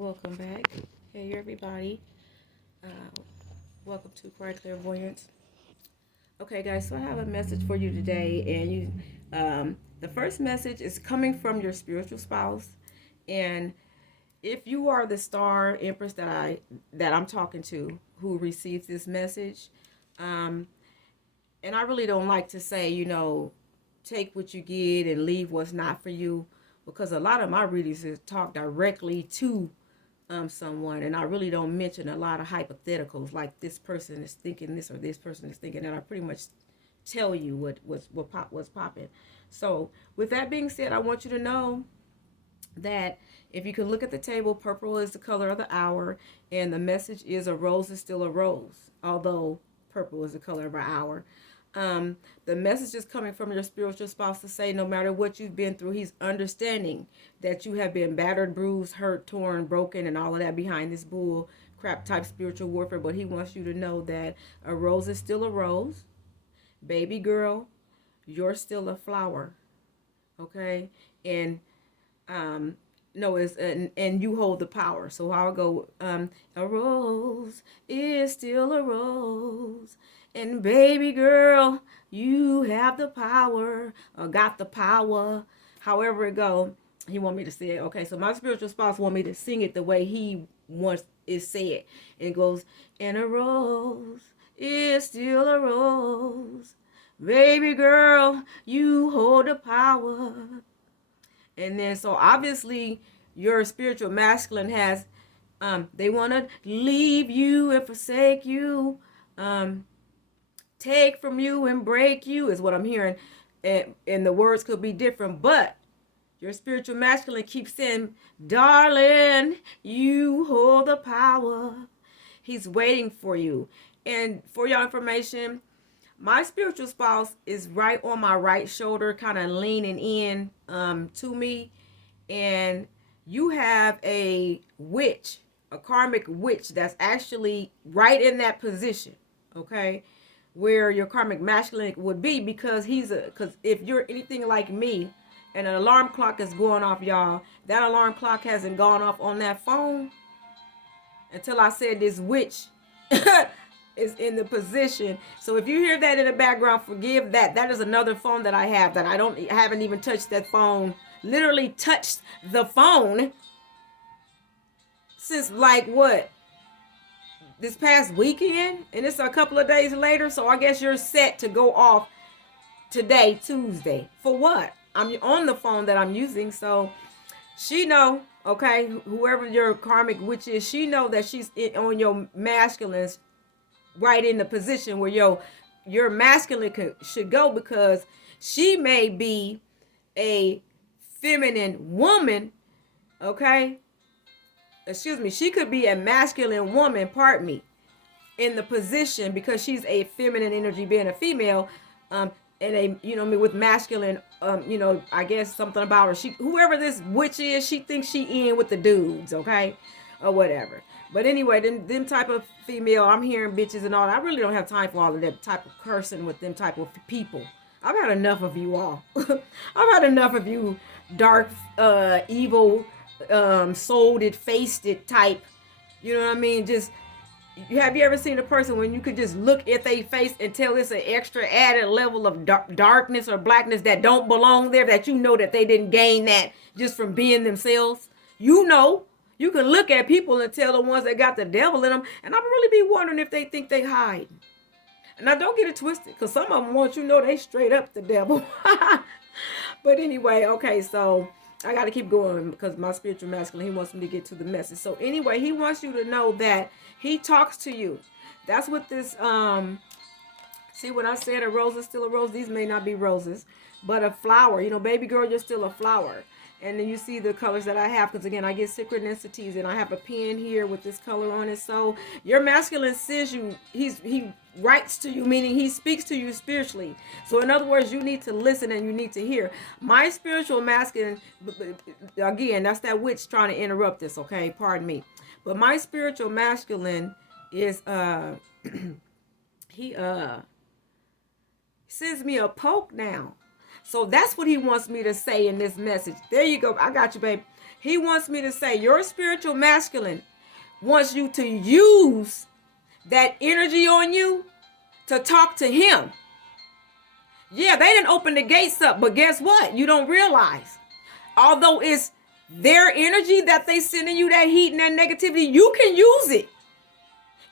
Welcome back. Hey, everybody. Welcome to Quiet Clairvoyance. Okay, guys, so I have a message for you today, and the first message is coming from your spiritual spouse, and if you are the star empress that I'm talking to who receives this message, um, and I really don't like to say, take what you get and leave what's not for you, because a lot of my readings is talk directly to someone, and I really don't mention a lot of hypotheticals like this person is thinking this or this person is thinking that. I pretty much tell you what's popping. So with that being said, I want you to know that if you can look at the table, purple is the color of the hour, and the message is a rose is still a rose, although purple is the color of our hour. The message is coming from your spiritual spouse to say no matter what you've been through, he's understanding that you have been battered, bruised, hurt, torn, broken, and all of that behind this bull crap type spiritual warfare. But he wants you to know that a rose is still a rose. Baby girl, you're still a flower. Okay? And no, it's and you hold the power. So I'll go. A rose is still a rose, and baby girl, you have the power, or got the power. However it go, he want me to say it. Okay, so my spiritual spouse want me to sing it the way he wants it said. It goes, and a rose is still a rose, baby girl, you hold the power. And then, so obviously, your spiritual masculine has, they want to leave you and forsake you, take from you and break you, is what I'm hearing. And the words could be different, but your spiritual masculine keeps saying, darling, you hold the power. He's waiting for you. And for your information, my spiritual spouse is right on my right shoulder, kind of leaning in to me. And you have a witch, a karmic witch that's actually right in that position, okay? Where your karmic masculine would be, because because if you're anything like me and an alarm clock is going off, y'all, that alarm clock hasn't gone off on that phone until I said this witch is in the position. So if you hear that in the background, forgive that. That is another phone that I have that I haven't even touched that phone. Literally touched the phone since like what? This past weekend, and it's a couple of days later. So I guess you're set to go off today, Tuesday. For what? I'm on the phone that I'm using, so she know, okay, whoever your karmic witch is, she know that she's on your masculines, right in the position where your masculine should go, because she may be a feminine woman, okay? Excuse me, she could be a masculine woman, pardon me, in the position, because she's a feminine energy being a female, and a, with masculine, I guess something about her. She, whoever this witch is, she thinks she in with the dudes, okay? Or whatever. But anyway, them type of female, I'm hearing bitches and all that. I really don't have time for all of that type of cursing with them type of people. I've had enough of you all. I've had enough of you dark, evil, souled, faced it type. You know what I mean? Just, have you ever seen a person when you could just look at their face and tell it's an extra added level of darkness or blackness that don't belong there, that you know that they didn't gain that just from being themselves? You can look at people and tell the ones that got the devil in them, and I'm really be wondering if they think they hide. Now, don't get it twisted, because some of them want you to know they straight up the devil. But anyway, okay, so I got to keep going because my spiritual masculine, he wants me to get to the message. So anyway, he wants you to know that he talks to you. That's what this, see when I said a rose is still a rose, these may not be roses, but a flower. Baby girl, you're still a flower. And then you see the colors that I have, because again, I get synchronicities, and I have a pen here with this color on it. So your masculine says he writes to you, meaning he speaks to you spiritually. So in other words, you need to listen and you need to hear. My spiritual masculine, again, that's that witch trying to interrupt this, okay? Pardon me. But my spiritual masculine is he sends me a poke now. So that's what he wants me to say in this message. There you go. I got you, babe. He wants me to say your spiritual masculine wants you to use that energy on you to talk to him. Yeah, they didn't open the gates up, but guess what? You don't realize. Although it's their energy that they sending you, that heat and that negativity, you can use it.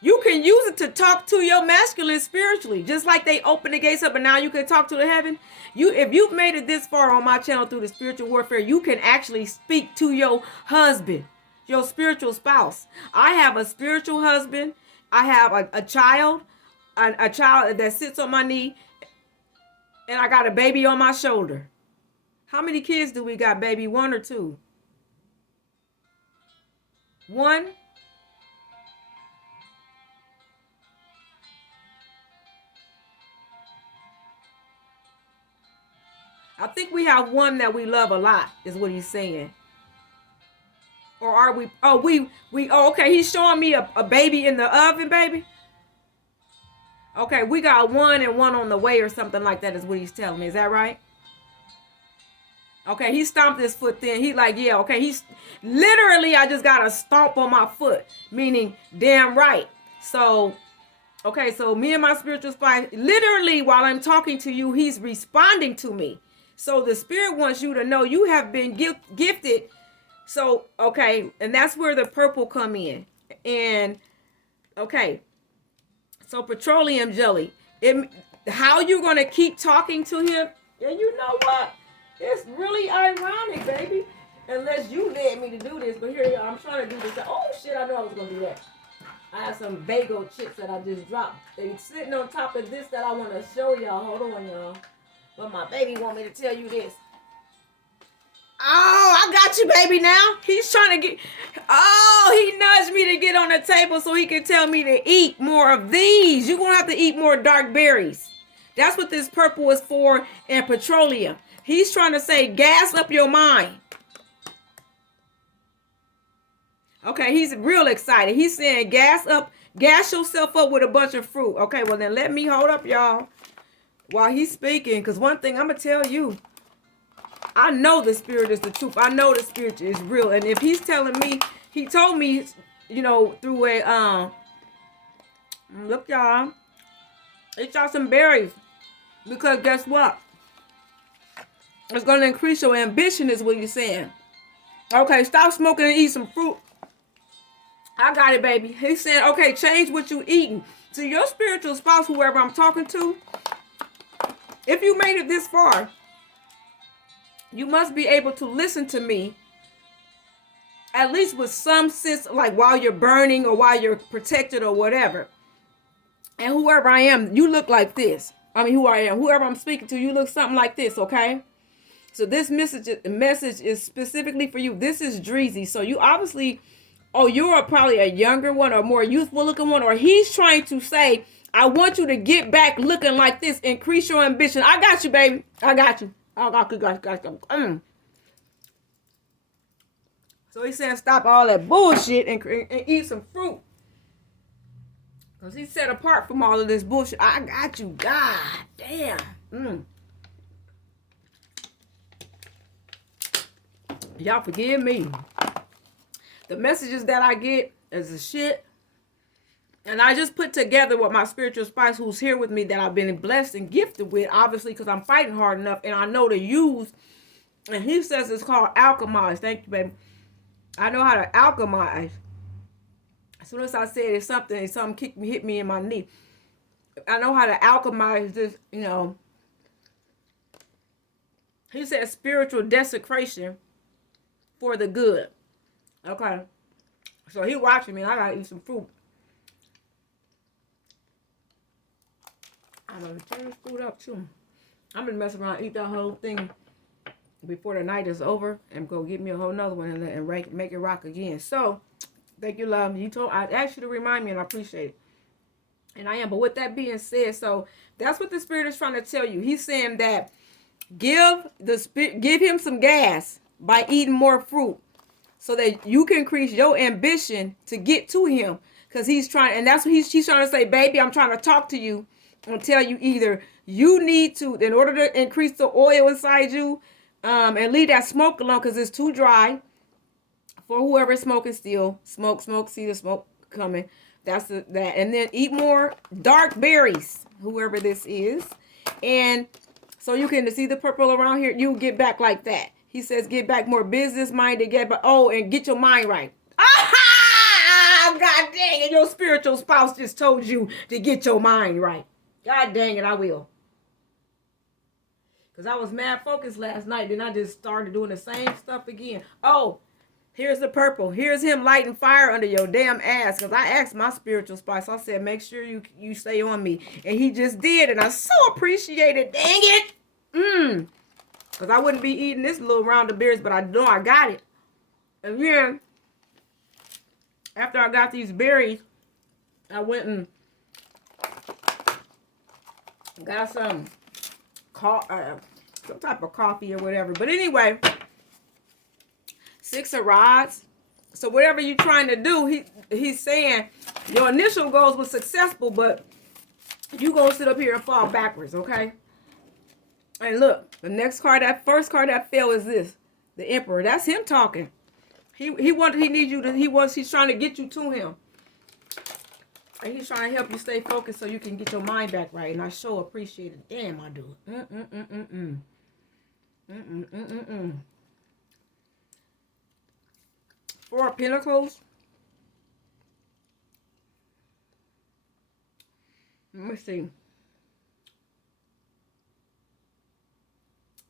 You can use it to talk to your masculine spiritually. Just like they open the gates up and now you can talk to the heaven. If you've made it this far on my channel through the spiritual warfare, you can actually speak to your husband, your spiritual spouse. I have a spiritual husband. I have a child that sits on my knee, and I got a baby on my shoulder. How many kids do we got, baby? 1 or 2? 1? I think we have 1 that we love a lot, is what he's saying. Or are we? Oh, okay. He's showing me a baby in the oven, baby. Okay, we got 1 and 1 on the way or something like that is what he's telling me. Is that right? Okay, he stomped his foot then. He like, yeah, okay. He's literally, I just got a stomp on my foot, meaning damn right. So, okay, so me and my spiritual spy, literally while I'm talking to you, he's responding to me. So the spirit wants you to know you have been gifted. So, okay, and that's where the purple come in. And, okay, so petroleum jelly. How you going to keep talking to him? And you know what? It's really ironic, baby. Unless you led me to do this. But here, I'm trying to do this. Oh, shit, I know I was going to do that. I have some bagel chips that I just dropped. They sitting on top of this that I want to show y'all. Hold on, y'all. But my baby want me to tell you this. Oh, I got you, baby, now. He's trying to get... Oh, he nudged me to get on the table so he can tell me to eat more of these. You're going to have to eat more dark berries. That's what this purple is for, and petroleum. He's trying to say, gas up your mind. Okay, he's real excited. He's saying, gas yourself up with a bunch of fruit. Okay, well, then let me hold up, y'all, while he's speaking. Because one thing I'm going to tell you, I know the spirit is the truth. I know the spirit is real. And if he's telling me, he told me, you know, through a, look, y'all, eat y'all some berries. Because guess what? It's going to increase your ambition is what you're saying. Okay, stop smoking and eat some fruit. I got it, baby. He's saying, okay, change what you eating. So your spiritual spouse, whoever I'm talking to, if you made it this far, you must be able to listen to me, at least with some sense, like while you're burning or while you're protected or whatever. And whoever I am, you look like this. I mean, who I am, whoever I'm speaking to, you look something like this, okay? So this message is specifically for you. This is Dreezy. So you obviously, you're probably a younger one or more youthful looking one, or he's trying to say, I want you to get back looking like this, increase your ambition. I got you, baby. I got you. I got you. So he's saying stop all that bullshit and eat some fruit. Because he's set apart from all of this bullshit. I got you. God damn. Y'all forgive me. The messages that I get is the shit. And I just put together what my spiritual spouse who's here with me that I've been blessed and gifted with, obviously, because I'm fighting hard enough and I know to use. And he says it's called alchemize. Thank you, baby. I know how to alchemize. As soon as I said it's something hit me in my knee. I know how to alchemize this, you know. He said spiritual desecration for the good. Okay. So he watching me and I gotta eat some fruit. I'm gonna turn this food up too. I'm gonna mess around, eat that whole thing before the night is over, and go get me a whole nother one and make it rock again. So, thank you, love. I asked you to remind me, and I appreciate it. And I am. But with that being said, so that's what the spirit is trying to tell you. He's saying that give him some gas by eating more fruit, so that you can increase your ambition to get to him. Because he's trying, and that's what he's trying to say, baby, I'm trying to talk to you and tell you either you need to, in order to increase the oil inside you, and leave that smoke alone because it's too dry, For whoever is smoking still, smoke, see the smoke coming. That's that. And then eat more dark berries, whoever this is. And so you can see the purple around here. You get back like that. He says get back more business minded. Get back. Oh, and get your mind right. Ah, God dang it. Your spiritual spouse just told you to get your mind right. God dang it, I will. Because I was mad focused last night. Then I just started doing the same stuff again. Oh, here's the purple. Here's him lighting fire under your damn ass. Because I asked my spiritual spouse. I said, make sure you stay on me. And he just did. And I so appreciate it. Dang it. Because I wouldn't be eating this little round of berries. But I know I got it. And then, after I got these berries, I went and got some type of coffee or whatever. But anyway, 6 of rods. So whatever you're trying to do, he's saying your initial goals were successful, but you gonna sit up here and fall backwards, okay? And look, the next card, that first card that fell is this, the Emperor. That's him talking. He's trying to get you to him. And he's trying to help you stay focused so you can get your mind back right. And I sure appreciate it. Damn, I do it. 4 of Pentacles. Let me see.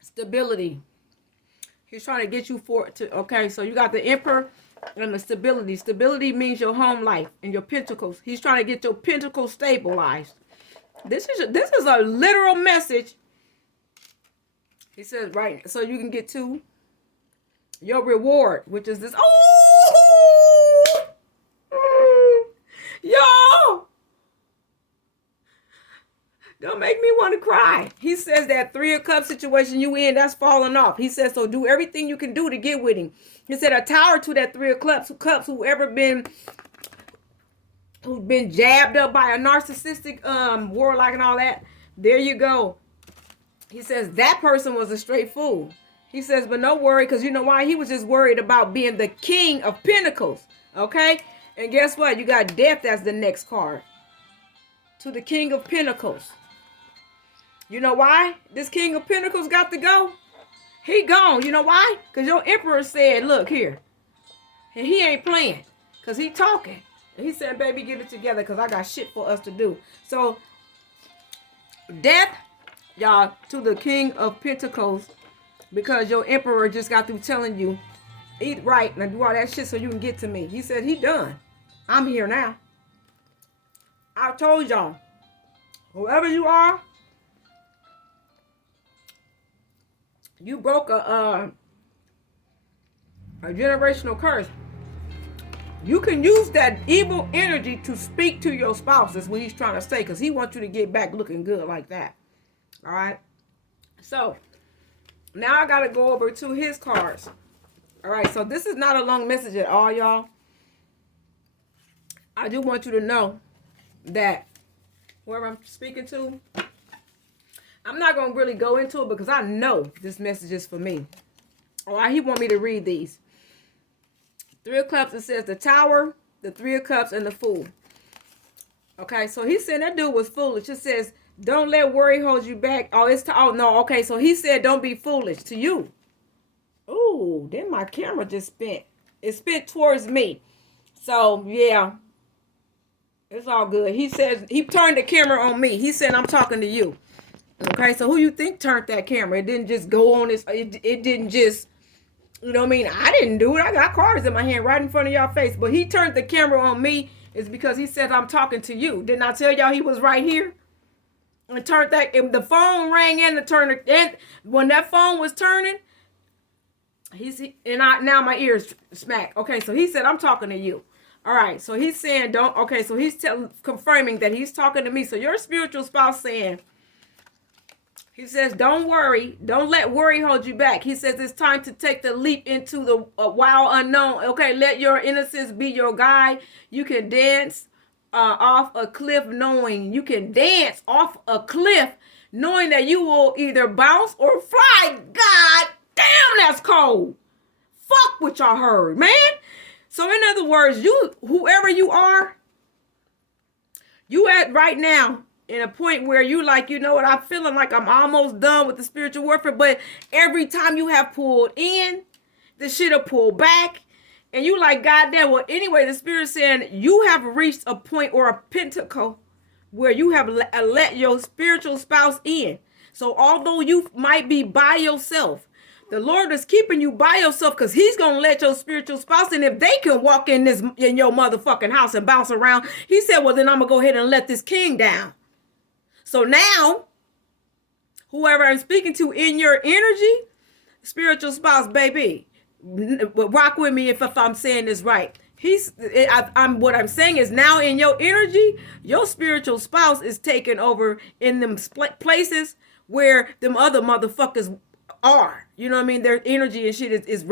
Stability. He's trying to get you okay, so you got the Emperor and the stability. Stability means your home life and your pentacles. He's trying to get your pentacles stabilized. This is a literal message. He says, right, so you can get to your reward, which is this. Oh! Yo! Don't make me want to cry. He says that 3 of Cups situation you in, that's falling off. He says, so do everything you can do to get with him. He said a Tower to that 3 of Cups, whoever who's been jabbed up by a narcissistic warlock and all that. There you go. He says that person was a straight fool. He says, but no worry, because you know why? He was just worried about being the King of Pentacles. Okay? And guess what? You got Death as the next card. To the King of Pentacles. You know why this King of Pentacles got to go? He gone. You know why? Because your Emperor said, look here. And he ain't playing. Because he talking. And he said, baby, get it together because I got shit for us to do. So, Death, y'all, to the King of Pentacles. Because your Emperor just got through telling you, eat right and do all that shit so you can get to me. He said, he done. I'm here now. I told y'all, whoever you are, you broke a generational curse. You can use that evil energy to speak to your spouse, is what he's trying to say, because he wants you to get back looking good like that. All right? So, now I got to go over to his cards. All right, so this is not a long message at all, y'all. I do want you to know that whoever I'm speaking to, I'm not going to really go into it because I know this message is for me. All right, he want me to read these. 3 of Cups, it says the Tower, the 3 of Cups, and the Fool. Okay, so he said that dude was foolish. It says, don't let worry hold you back. Oh, no, okay, so he said don't be foolish to you. Ooh, then my camera just spent. It spent towards me. So, yeah. It's all good. He says, he turned the camera on me. He said, I'm talking to you. Okay, so who you think turned that camera? It didn't just go on this. It didn't just, you know what I mean? I didn't do it. I got cards in my hand right in front of y'all face. But he turned the camera on me is because he said, I'm talking to you. Didn't I tell y'all he was right here? And turned that, and the phone rang in the turner. And when that phone was turning, now my ears smack. Okay, so he said, I'm talking to you. All right, so he's saying so he's confirming that he's talking to me. So your spiritual spouse saying, he says, don't worry. Don't let worry hold you back. He says it's time to take the leap into the wild unknown. Okay, let your innocence be your guide. You can dance off a cliff knowing that you will either bounce or fly. God damn, that's cold. fuck what y'all heard, man. So in other words, you, whoever you are, you at right now in a point where you like, you know what, I'm feeling like I'm almost done with the spiritual warfare, but every time you have pulled in, the shit will pull back. And you like, goddamn, well, anyway, the Spirit saying you have reached a point or a pinnacle where you have let your spiritual spouse in. So although you might be by yourself, the Lord is keeping you by yourself because he's going to let your spiritual spouse in. If they can walk in your motherfucking house and bounce around, he said, well, then I'm going to go ahead and let this king down. So now, whoever I'm speaking to in your energy, spiritual spouse, baby, rock with me if I'm saying this right. What I'm saying is now in your energy, your spiritual spouse is taking over in them places where them other motherfuckers are. You know what I mean? Their energy and shit is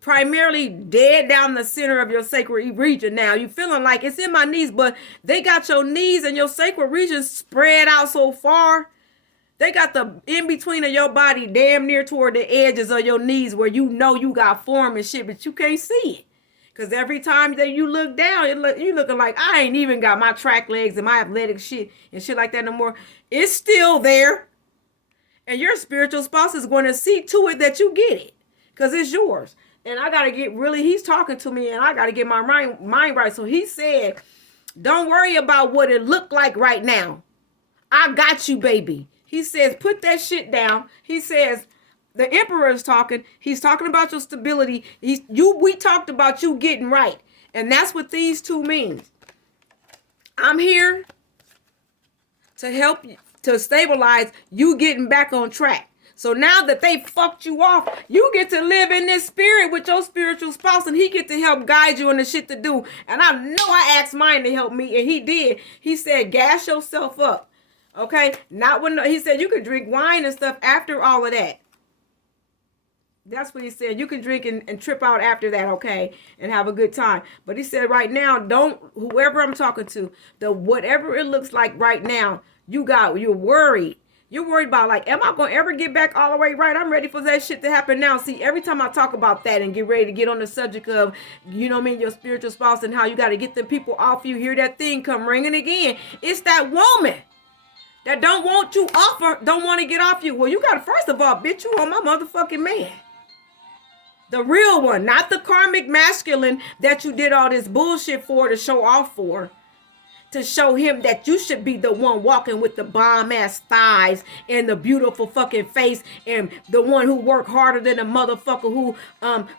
primarily dead down the center of your sacred region. Now you feeling like it's in my knees, but they got your knees and your sacred region spread out so far. They got the in between of your body damn near toward the edges of your knees where you know you got form and shit, but you can't see it. Because every time that you look down, you looking like I ain't even got my track legs and my athletic shit and shit like that no more. It's still there. And your spiritual spouse is going to see to it that you get it. Because it's yours. And I got to he's talking to me and I got to get my mind right. So he said, don't worry about what it looked like right now. I got you, baby. He says, put that shit down. He says, the emperor is talking. He's talking about your stability. We talked about you getting right. And that's what these two mean. I'm here to help you, to stabilize you getting back on track. So now that they fucked you off, you get to live in this spirit with your spiritual spouse and he get to help guide you in the shit to do. And I know I asked mine to help me and he did. He said, gas yourself up. Okay? Not when he said you could drink wine and stuff after all of that. That's what he said. You can drink and trip out after that, okay, and have a good time. But he said right now, whoever I'm talking to, whatever it looks like right now, you're worried. You're worried about like, am I going to ever get back all the way right? I'm ready for that shit to happen now. See, every time I talk about that and get ready to get on the subject of, you know what I mean, your spiritual spouse and how you got to get the people off you, hear that thing come ringing again. It's that woman that don't want you off or don't want to get off you. Well, you got to, first of all, bitch, you on my motherfucking man. The real one, not the karmic masculine that you did all this bullshit for to show off for. To show him that you should be the one walking with the bomb ass thighs and the beautiful fucking face and the one who worked harder than a motherfucker who,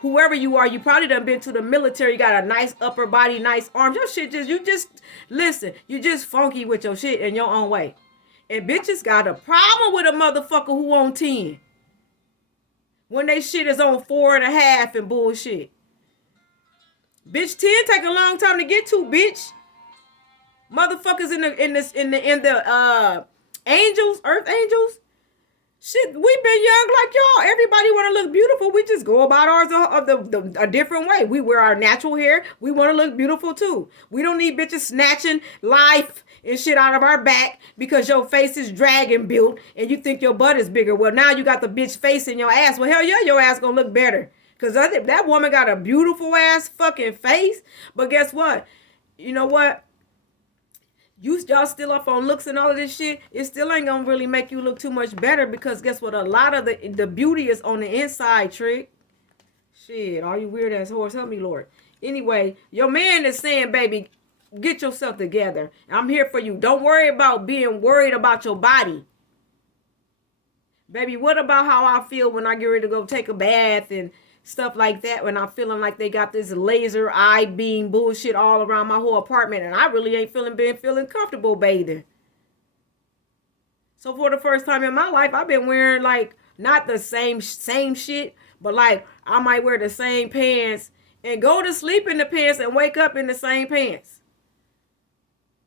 whoever you are, you probably done been to the military, you got a nice upper body, nice arms. Your shit you just funky with your shit in your own way. And bitches got a problem with a motherfucker who on 10. When they shit is on 4.5 and bullshit. Bitch, 10 take a long time to get to, bitch. Motherfuckers in the angels, earth angels. Shit, we been young like y'all. Everybody want to look beautiful. We just go about ours a different way. We wear our natural hair. We want to look beautiful too. We don't need bitches snatching life and shit out of our back because your face is dragon built and you think your butt is bigger. Well, now you got the bitch face in your ass. Well, hell yeah, your ass gonna look better. Because that woman got a beautiful ass fucking face. But guess what? You know what? Y'all still up on looks and all of this shit. It still ain't gonna really make you look too much better because guess what? A lot of the beauty is on the inside, trick. Shit, all you weird ass whores, help me, Lord. Anyway, your man is saying, baby, get yourself together. I'm here for you. Don't worry about being worried about your body. Baby, what about how I feel when I get ready to go take a bath and stuff like that, when I'm feeling like they got this laser eye beam bullshit all around my whole apartment and I really ain't feeling comfortable bathing. So for the first time in my life, I've been wearing like not the same shit, but like I might wear the same pants and go to sleep in the pants and wake up in the same pants.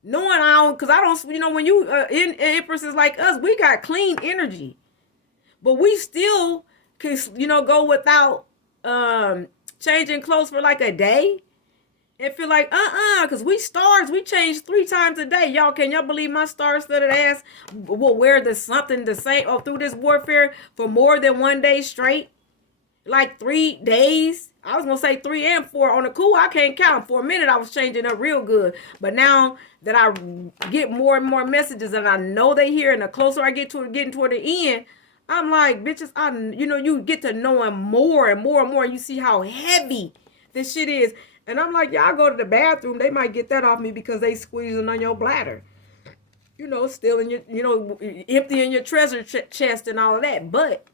Knowing because I don't, you know, when you in empresses like us, we got clean energy, but we still can, you know, go without changing clothes for like a day and feel like because we stars, we change 3 times a day. Y'all, can y'all believe my star-studded ass will wear something the same through this warfare for more than 1 day straight, like 3 days? I was gonna say 3 and 4 on the cool. I can't count. For a minute, I was changing up real good, but now that I get more and more messages, and I know they hear, and the closer I get to it, getting toward the end, I'm like, bitches, you get to know him more and more and more. And you see how heavy this shit is, and I'm like, y'all go to the bathroom, they might get that off me because they squeezing on your bladder. Stealing your, emptying your treasure chest and all of that, but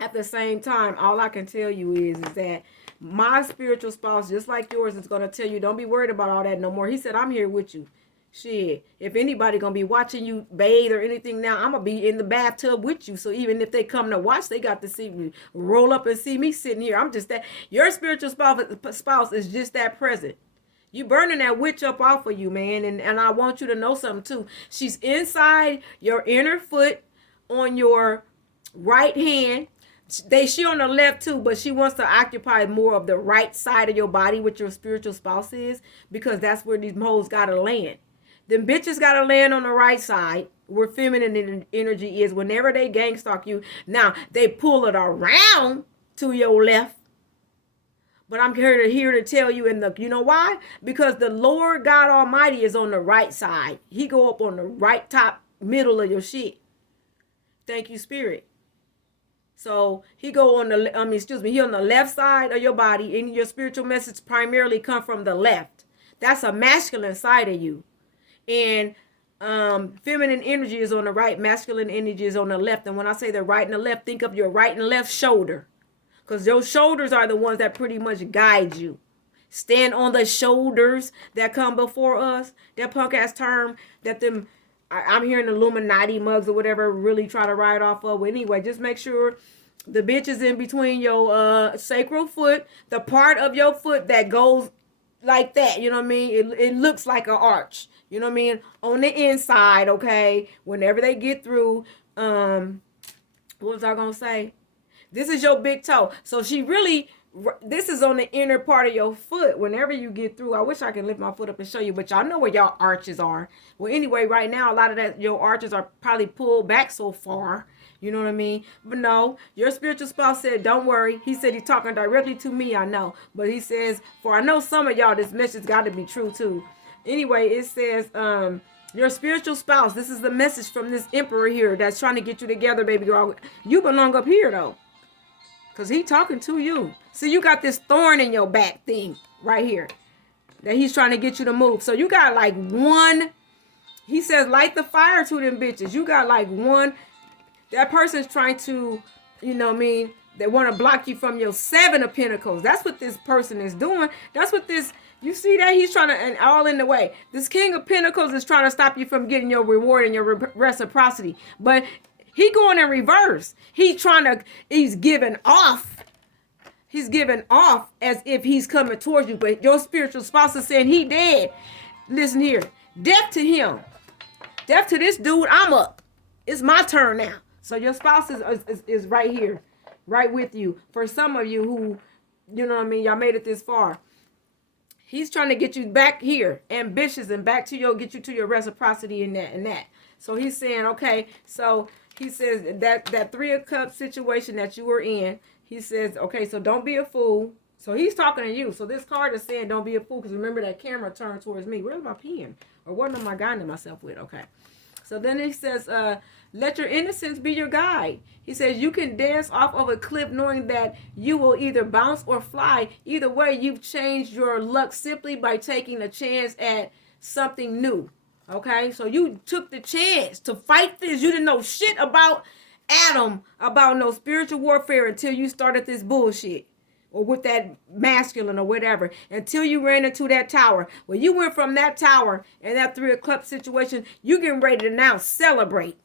at the same time, all I can tell you is that my spiritual spouse, just like yours, is going to tell you, don't be worried about all that no more. He said, I'm here with you. Shit, if anybody going to be watching you bathe or anything now, I'm going to be in the bathtub with you. So even if they come to watch, they got to see me, roll up and see me sitting here. I'm just that. Your spiritual spouse is just that present. You burning that witch up off of you, man. And I want you to know something too. She's inside your inner foot on your right hand. She on the left too, but she wants to occupy more of the right side of your body, which your spiritual spouse is, because that's where these hoes gotta land. Them bitches gotta land on the right side, where feminine energy is. Whenever they gang stalk you, now they pull it around to your left. But I'm here to tell you, you know why? Because the Lord God Almighty is on the right side. He go up on the right top middle of your shit. Thank you, Spirit. So he go on he on the left side of your body, and your spiritual message primarily come from the left. That's a masculine side of you. And feminine energy is on the right, masculine energy is on the left. And when I say the right and the left, think of your right and left shoulder. Because those shoulders are the ones that pretty much guide you. Stand on the shoulders that come before us. That punk ass term that I'm hearing Illuminati mugs or whatever really try to ride off of. Anyway, just make sure the bitch is in between your sacral foot, the part of your foot that goes like that. You know what I mean? It looks like an arch. You know what I mean? On the inside, okay? Whenever they get through, what was I going to say? This is your big toe. So this is on the inner part of your foot. Whenever you get through, I wish I could lift my foot up and show you, but y'all know where y'all arches are. Well, anyway, right now, a lot of that, your arches are probably pulled back so far. You know what I mean? But no, your spiritual spouse said, don't worry. He said he's talking directly to me, I know. But he says, for I know some of y'all, this message got to be true too. Anyway, it says, your spiritual spouse, this is the message from this emperor here that's trying to get you together, baby girl. You belong up here, though. Because he talking to you. See, you got this thorn in your back thing right here that he's trying to get you to move. So you got like one. He says, light the fire to them bitches. You got like one. That person's trying to, you know what I mean, they want to block you from your 7 of Pentacles. That's what this person is doing. That's what this, you see that? He's trying to, and all in the way. This King of Pentacles is trying to stop you from getting your reward and your reciprocity. But he going in reverse. He's giving off. He's giving off as if he's coming towards you. But your spiritual spouse is saying he dead. Listen here. Death to him. Death to this dude. I'm up. It's my turn now. So your spouse is right here. Right with you. For some of you who, you know what I mean, y'all made it this far. He's trying to get you back here. Ambitious and back to get you to your reciprocity in that and that. So he's saying, okay, so he says that 3 of Cups situation that you were in, he says, okay, so don't be a fool. So he's talking to you. So this card is saying don't be a fool, because remember that camera turned towards me. Where's my pen? Or what am I guiding myself with? Okay. So then he says, let your innocence be your guide. He says you can dance off of a cliff knowing that you will either bounce or fly. Either way, you've changed your luck simply by taking a chance at something new. Okay, so you took the chance to fight this. You didn't know shit about Adam, about no spiritual warfare until you started this bullshit. Or with that masculine or whatever. Until you ran into that tower. When you went from that tower and that 3 of Cups situation, you getting ready to now celebrate.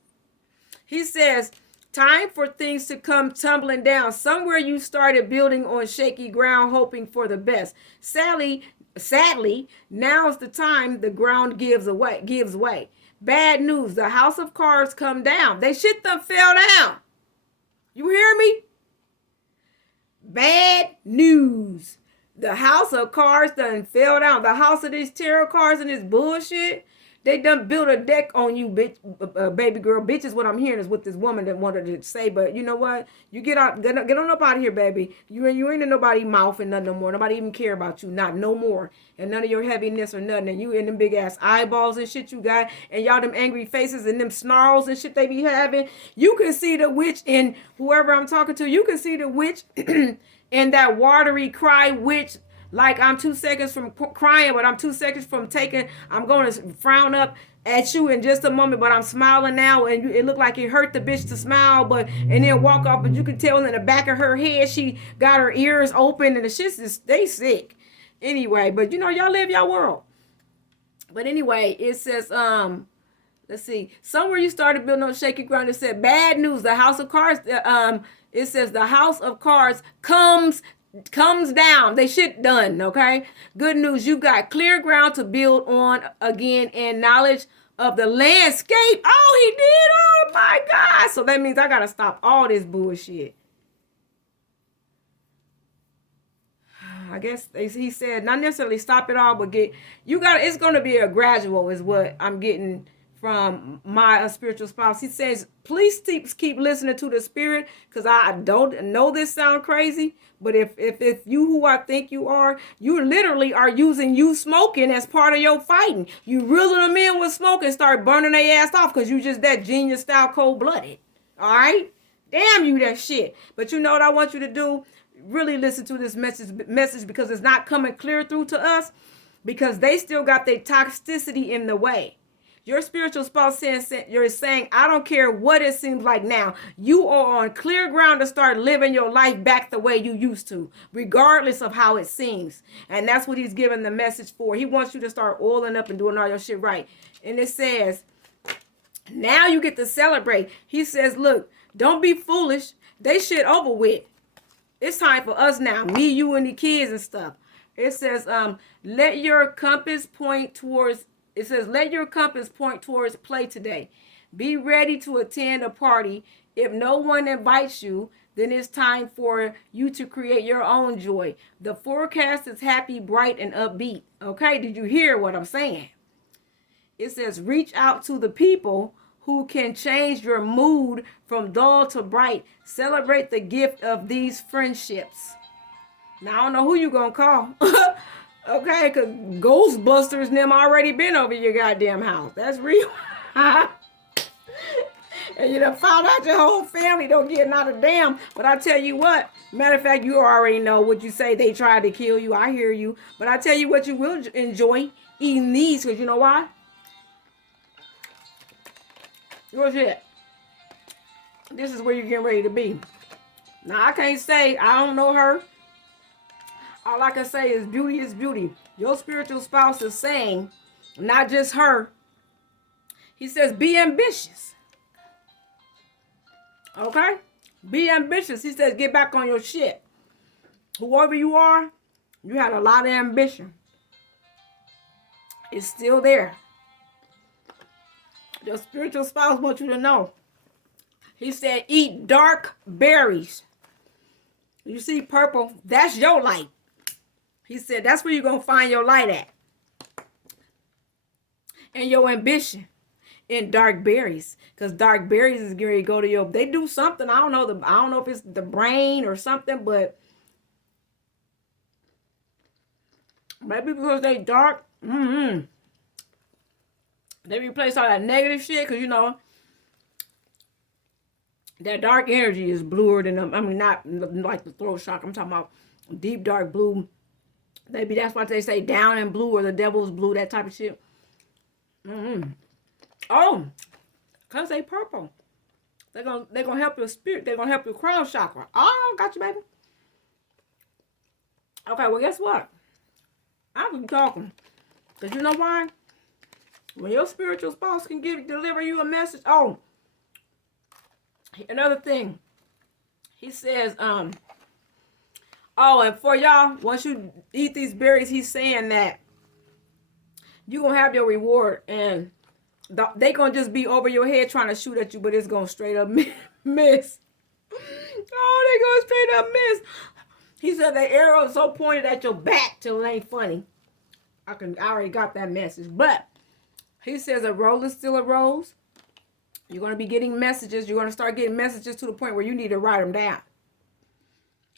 He says, time for things to come tumbling down. Somewhere you started building on shaky ground, hoping for the best. Sadly, now's the time the ground gives way. Bad news. The house of cards come down. They shit done fell down. You hear me? Bad news. The house of cards done fell down. The house of these tarot cards and this bullshit. They done built a deck on you, bitch, baby girl. Bitch is what I'm hearing is what this woman that wanted to say. But you know what? You get on up out of here, baby. You ain't in nobody mouth and nothing no more. Nobody even care about you, not no more. And none of your heaviness or nothing. And you in them big ass eyeballs and shit you got, and y'all them angry faces and them snarls and shit they be having. You can see the witch in whoever I'm talking to. You can see the witch in that watery cry witch. Like I'm 2 seconds from crying, but I'm 2 seconds from taking. I'm going to frown up at you in just a moment, but I'm smiling now, and it looked like it hurt the bitch to smile, but and then walk off. But you can tell in the back of her head she got her ears open, and the shit's just they sick. Anyway, but you know y'all live y'all world. But anyway, it says let's see. Somewhere you started building on shaky ground. It said bad news. The house of cards. It says the house of cards comes down. They shit done, okay? Good news, you got clear ground to build on again and knowledge of the landscape. Oh, he did? Oh my God. So that means I gotta stop all this bullshit. I guess he said not necessarily stop it all, but it's gonna be a gradual is what I'm getting from my spiritual spouse. He says, please keep listening to the spirit, because I don't know this sound crazy, but if you who I think you are, you literally are using you smoking as part of your fighting. You reeling them in with smoke and start burning their ass off because you just that genius style cold-blooded. All right? Damn you that shit. But you know what I want you to do? Really listen to this message because it's not coming clear through to us, because they still got their toxicity in the way. Your spiritual spouse you're saying, I don't care what it seems like now. You are on clear ground to start living your life back the way you used to, regardless of how it seems. And that's what he's giving the message for. He wants you to start oiling up and doing all your shit right. And it says, now you get to celebrate. He says, look, don't be foolish. They shit over with. It's time for us now. Me, you, and the kids and stuff. It says, let your compass point towards play today. Be ready to attend a party. If no one invites you, then it's time for you to create your own joy. The forecast is happy, bright, and upbeat. Okay, did you hear what I'm saying? It says, reach out to the people who can change your mood from dull to bright. Celebrate the gift of these friendships. Now, I don't know who you gonna call. Okay, because Ghostbusters and them already been over your goddamn house. That's real. And you done found out your whole family don't get not a damn. But I tell you what, matter of fact, you already know what you say. They tried to kill you. I hear you. But I tell you what, you will enjoy eating these, because you know why? What's it? This is where you're getting ready to be. Now, I can't say I don't know her. All I can say is beauty is beauty. Your spiritual spouse is saying, not just her. He says, be ambitious. Okay? Be ambitious. He says, get back on your shit. Whoever you are, you had a lot of ambition. It's still there. Your spiritual spouse wants you to know. He said, eat dark berries. You see purple, that's your light. He said, that's where you're going to find your light at. And your ambition in dark berries. Because dark berries is going to go to your, they do something. I don't know if it's the brain or something, but maybe because they dark. They replace all that negative shit. Because, you know, that dark energy is bluer than them. I mean, not like the throat shock. I'm talking about deep dark blue. Maybe that's why they say down in blue or the devil's blue, that type of shit. Oh, because they purple. They're gonna help your spirit. They're gonna help your crown chakra. Oh, got you, baby. Okay, well, guess what? I was talking. Because you know why? When your spiritual spouse can deliver you a message. Oh, another thing. He says, oh, and for y'all, once you eat these berries, he's saying that you're going to have your reward. And they going to just be over your head trying to shoot at you, but it's going to straight up miss. Oh, they going to straight up miss. He said the arrow is so pointed at your back till it ain't funny. I already got that message. But He says a role is still a rose. You're going to be getting messages. You're going to start getting messages to the point where you need to write them down.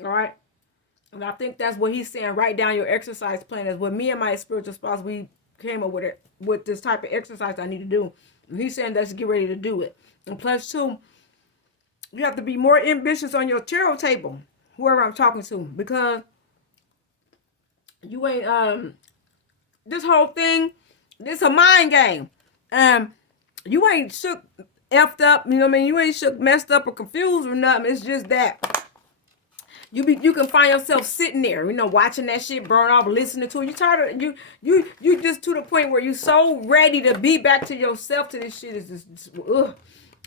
All right. And I think that's what he's saying. Write down your exercise plan. Is what me and my spiritual spouse, we came up with it, with this type of exercise I need to do. And he's saying let's get ready to do it. And plus two, you have to be more ambitious on your tarot table, whoever I'm talking to, because you ain't this whole thing, this a mind game. You ain't shook, effed up, you know what I mean? You ain't shook, messed up, or confused or nothing. It's just that you can find yourself sitting there, you know, watching that shit burn off, listening to it. You tired of you just to the point where you so ready to be back to yourself to this shit is just ugh.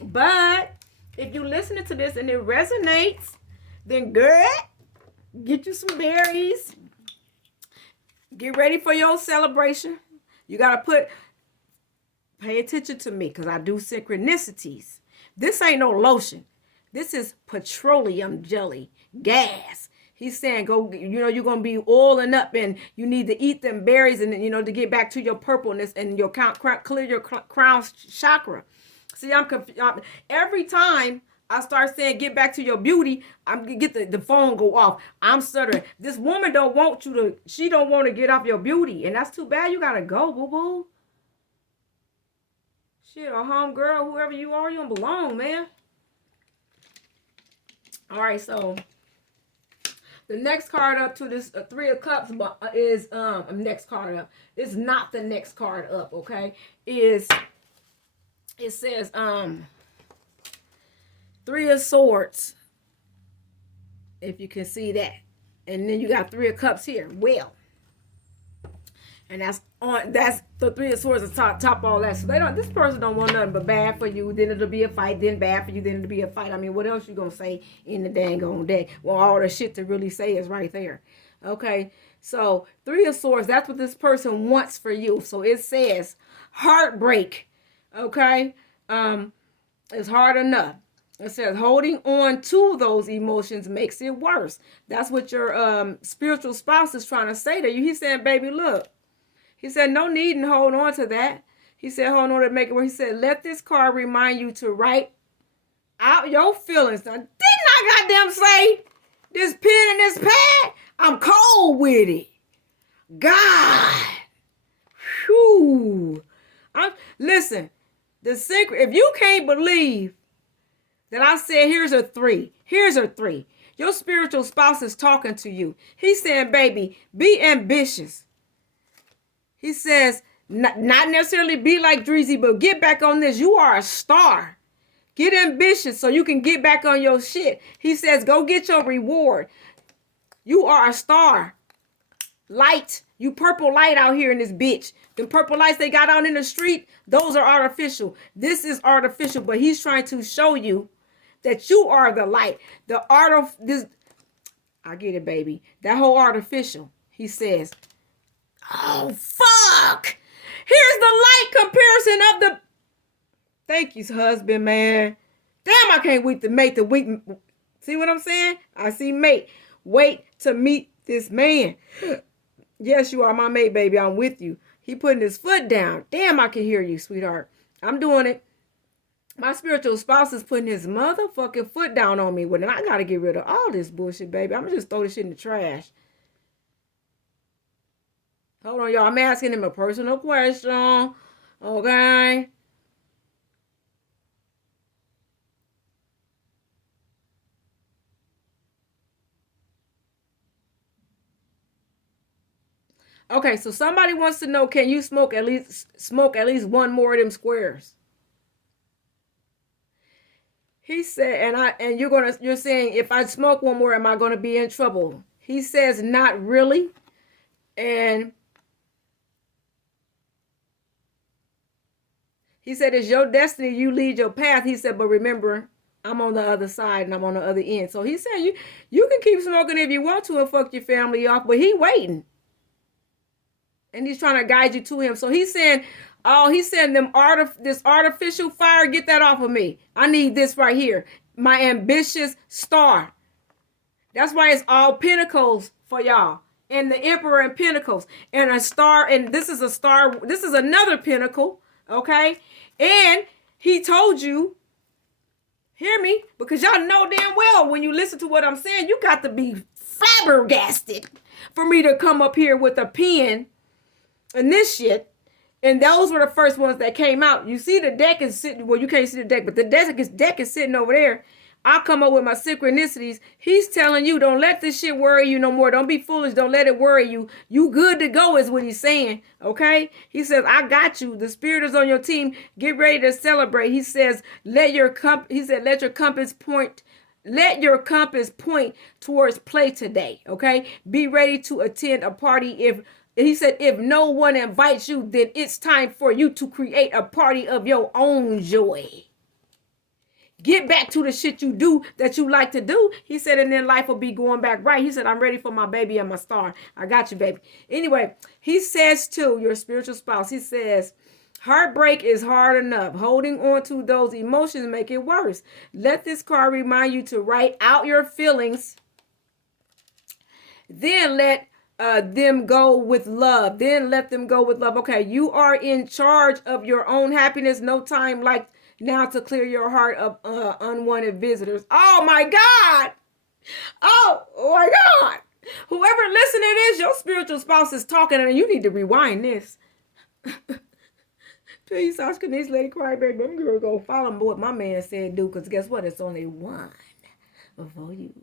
But if you listening to this and it resonates, then girl, get you some berries. Get ready for your celebration. You gotta pay attention to me because I do synchronicities. This ain't no lotion. This is petroleum jelly, gas. He's saying go, you know, you're going to be oiling up and you need to eat them berries and, you know, to get back to your purpleness and your clear your crown chakra. See, I'm confused. Every time I start saying get back to your beauty, I'm get the phone go off. I'm stuttering. This woman don't want you to, she don't want to get off your beauty. And that's too bad. You got to go, boo-boo. Shit, a home girl, whoever you are, you don't belong, man. All right, so the next card up to this Three of Cups is next card up. It's not the next card up, okay? It says Three of Swords. If you can see that. And then you got Three of Cups here. Well. And that's the Three of Swords is top all that. So this person don't want nothing but bad for you. Then it'll be a fight. Then bad for you. Then it'll be a fight. I mean, what else you gonna say in the dang on deck? Well, all the shit to really say is right there. Okay. So Three of Swords, that's what this person wants for you. So it says heartbreak. Okay. It's hard enough. It says holding on to those emotions makes it worse. That's what your spiritual spouse is trying to say to you. He's saying, baby, look. He said, no need in hold on to that. He said, hold on to make it work. He said, let this card remind you to write out your feelings. Now, didn't I goddamn say this pen and this pad? I'm cold with it. God. Whew. Listen, the secret, if you can't believe that I said, here's a 3. Here's a 3. Your spiritual spouse is talking to you. He's saying, baby, be ambitious. He says, not necessarily be like Dreezy, but get back on this. You are a star. Get ambitious so you can get back on your shit. He says, go get your reward. You are a star. Light. You purple light out here in this bitch. The purple lights they got out in the street, those are artificial. This is artificial, but he's trying to show you that you are the light. The art of this, I get it, baby. That whole artificial, he says, oh, fuck. Here's the light comparison of the... Thank you, husband, man. Damn, I can't wait to mate the week. See what I'm saying? I see mate. Wait to meet this man. Yes, you are my mate, baby. I'm with you. He putting his foot down. Damn, I can hear you, sweetheart. I'm doing it. My spiritual spouse is putting his motherfucking foot down on me. Well, then I got to get rid of all this bullshit, baby. I'm going to just throw this shit in the trash. Hold on, y'all. I'm asking him a personal question. Okay. Okay, so somebody wants to know, can you smoke at least one more of them squares? He said, and you're saying, if I smoke one more, am I gonna be in trouble? He says, not really. And he said, it's your destiny. You lead your path. He said, but remember, I'm on the other side and I'm on the other end. So he said, you can keep smoking if you want to and fuck your family off, but he waiting. And he's trying to guide you to him. So he's saying, oh, he's saying this artificial fire, get that off of me. I need this right here. My ambitious star. That's why it's all pentacles for y'all. And the Emperor and Pentacles. And a star. And this is a star. This is another pentacle. Okay? And he told you, hear me, because y'all know damn well when you listen to what I'm saying, you got to be flabbergasted for me to come up here with a pen and this shit. And those were the first ones that came out. You see the deck is sitting, well, you can't see the deck, but the deck is sitting over there. I come up with my synchronicities. He's telling you, don't let this shit worry you no more. Don't be foolish. Don't let it worry you. You good to go is what he's saying. Okay? He says, I got you. The spirit is on your team. Get ready to celebrate. He says, let your compass point. Let your compass point towards play today. Okay? Be ready to attend a party he said, if no one invites you, then it's time for you to create a party of your own joy. Get back to the shit you do that you like to do. He said, and then life will be going back right. He said, I'm ready for my baby and my star. I got you, baby. Anyway, he says to your spiritual spouse, he says, heartbreak is hard enough. Holding on to those emotions make it worse. Let this card remind you to write out your feelings. Then let them go with love. Then let them go with love. Okay, you are in charge of your own happiness. No time like now to clear your heart of unwanted visitors. Oh my God. Oh my God. Whoever listening to this, your spiritual spouse is talking and you need to rewind this. Peace, Oscar, this lady cry, baby. I'm going to go follow what my man said do, because guess what? It's only one for you.